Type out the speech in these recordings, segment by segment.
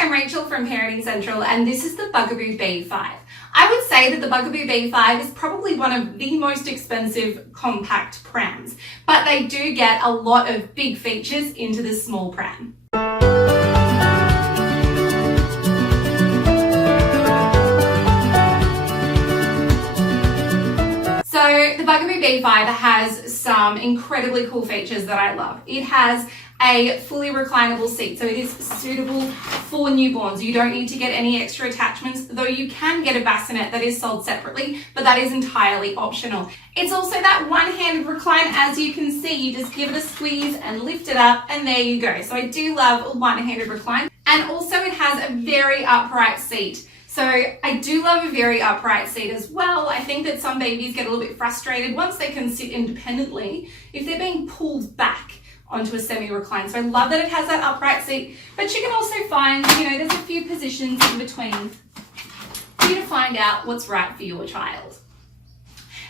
I'm Rachel from Parenting Central, and this is the Bugaboo B5. I would say that the Bugaboo B5 is probably one of the most expensive compact prams, but they do get a lot of big features into this small pram. So the Bugaboo B5 has some incredibly cool features that I love. It has a fully reclinable seat, so it is suitable for newborns. You don't need to get any extra attachments, though you can get a bassinet that is sold separately, but that is entirely optional. It's also that one-handed recline. As you can see, you just give it a squeeze and lift it up, and there you go. So I do love a one-handed recline. And also it has a very upright seat. So I do love a very upright seat as well. I think that some babies get a little bit frustrated once they can sit independently if they're being pulled back onto a semi-recline. So I love that it has that upright seat, but you can also find, there's a few positions in between for you to find out what's right for your child.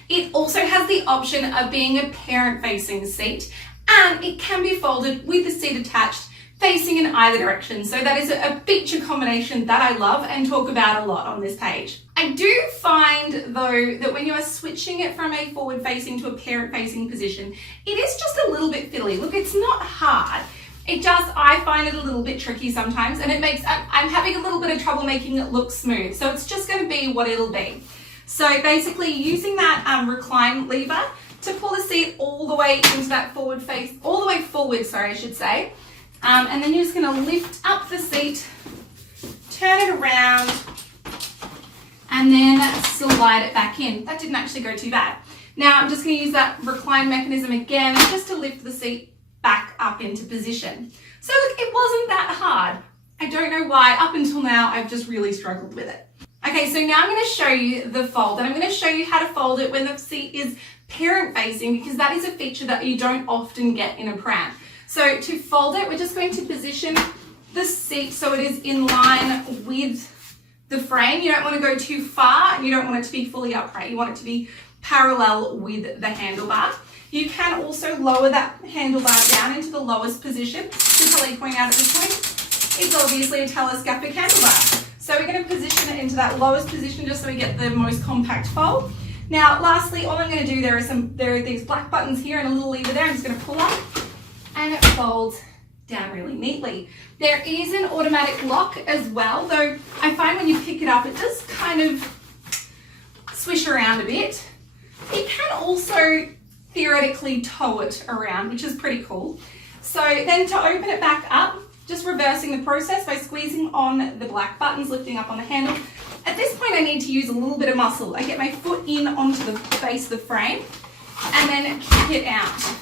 It also has the option of being a parent-facing seat, and it can be folded with the seat attached, facing in either direction. So that is a feature combination that I love and talk about a lot on this page. I do find though that when you are switching it from a forward facing to a parent facing position, it is just a little bit fiddly. Look, it's not hard. I find it a little bit tricky sometimes, and I'm having a little bit of trouble making it look smooth. So it's just going to be what it'll be. So basically using that recline lever to pull the seat all the way into that forward, I should say. And then you're just going to lift up the seat, turn it around, and then slide it back in. That didn't actually go too bad. Now I'm just going to use that recline mechanism again just to lift the seat back up into position. So look, it wasn't that hard. I don't know why. Up until now, I've just really struggled with it. Okay, so now I'm going to show you the fold, and I'm going to show you how to fold it when the seat is parent facing, because that is a feature that you don't often get in a pram. So to fold it, we're just going to position the seat so it is in line with the frame. You don't want to go too far, and you don't want it to be fully upright. You want it to be parallel with the handlebar. You can also lower that handlebar down into the lowest position. To probably point out at this point, it's obviously a telescopic handlebar. So we're going to position it into that lowest position just so we get the most compact fold. Now, lastly, all I'm going to do, there are these black buttons here and a little lever there. I'm just going to pull up, and it folds down really neatly. There is an automatic lock as well, though I find when you pick it up, it does kind of swish around a bit. It can also theoretically tow it around, which is pretty cool. So then to open it back up, just reversing the process by squeezing on the black buttons, lifting up on the handle. At this point, I need to use a little bit of muscle. I get my foot in onto the base of the frame and then kick it out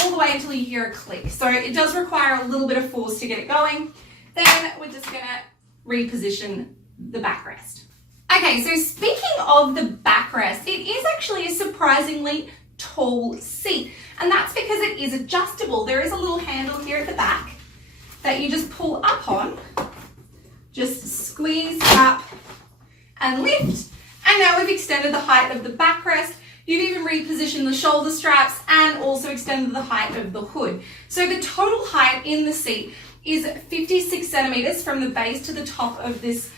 all the way until you hear a click. So it does require a little bit of force to get it going. Then we're just going to reposition the backrest. Okay, so speaking of the backrest, it is actually a surprisingly tall seat, and that's because it is adjustable. There is a little handle here at the back that you just pull up on, just squeeze up and lift, and now we've extended the height of the backrest. You've even repositioned the shoulder straps and also extended the height of the hood. So the total height in the seat is 56 centimeters from the base to the top of this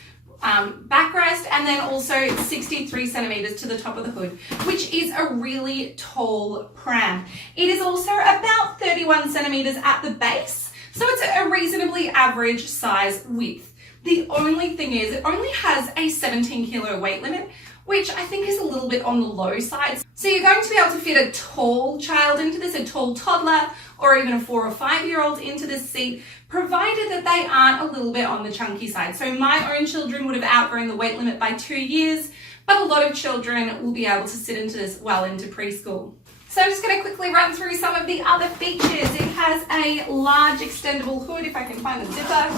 backrest, and then also 63 centimeters to the top of the hood, which is a really tall pram. It is also about 31 centimeters at the base, so it's a reasonably average size width. The only thing is it only has a 17 kilo weight limit, which I think is a little bit on the low side. So you're going to be able to fit a tall child into this, a tall toddler, or even a 4 or 5 year old into this seat, provided that they aren't a little bit on the chunky side. So my own children would have outgrown the weight limit by 2 years, but a lot of children will be able to sit into this well into preschool. So I'm just going to quickly run through some of the other features. It has a large extendable hood, if I can find the zipper.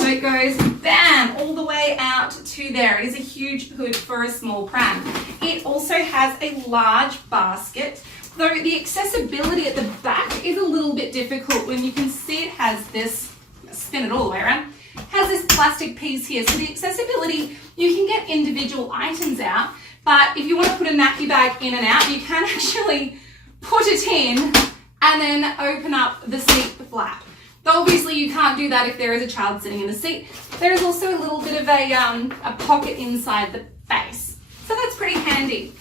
So it goes, bam, all the way out to there. It is a huge hood for a small pram. It also has a large basket, though the accessibility at the back is a little bit difficult. When you can see it has this, spin it all the way around, has this plastic piece here. So the accessibility, you can get individual items out, but if you want to put a nappy bag in and out, you can actually put it in and then open up the seat flap. Though obviously you can't do that if there is a child sitting in the seat. There is also a little bit of a pocket inside the base. So that's pretty handy.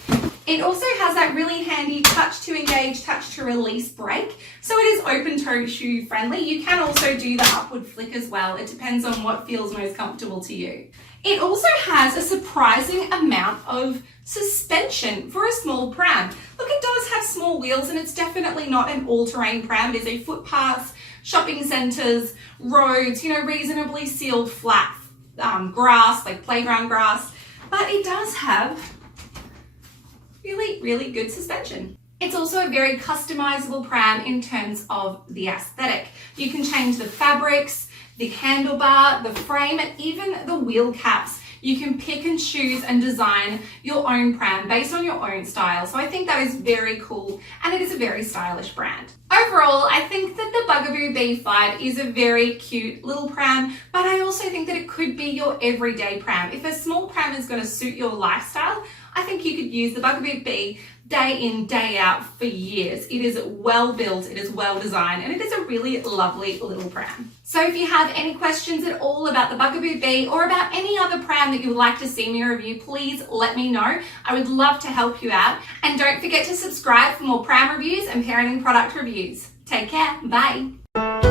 It also has that really handy touch to engage, touch to release brake. So it is open toe shoe friendly. You can also do the upward flick as well. It depends on what feels most comfortable to you. It also has a surprising amount of suspension for a small pram. Look, it does have small wheels and it's definitely not an all-terrain pram. It is a footpaths, shopping centres, roads, reasonably sealed flat grass, like playground grass. But it does have really, really good suspension. It's also a very customizable pram in terms of the aesthetic. You can change the fabrics, the handlebar, the frame, and even the wheel caps. You can pick and choose and design your own pram based on your own style. So I think that is very cool and it is a very stylish brand. Overall, I think that the Bugaboo B5 is a very cute little pram, but I also think that it could be your everyday pram. If a small pram is going to suit your lifestyle, I think you could use the Bugaboo B day in, day out for years. It is well built, it is well designed, and it is a really lovely little pram. So if you have any questions at all about the Bugaboo B or about any other pram that you would like to see me review, please let me know. I would love to help you out. And don't forget to subscribe for more pram reviews and parenting product reviews. Take care, bye.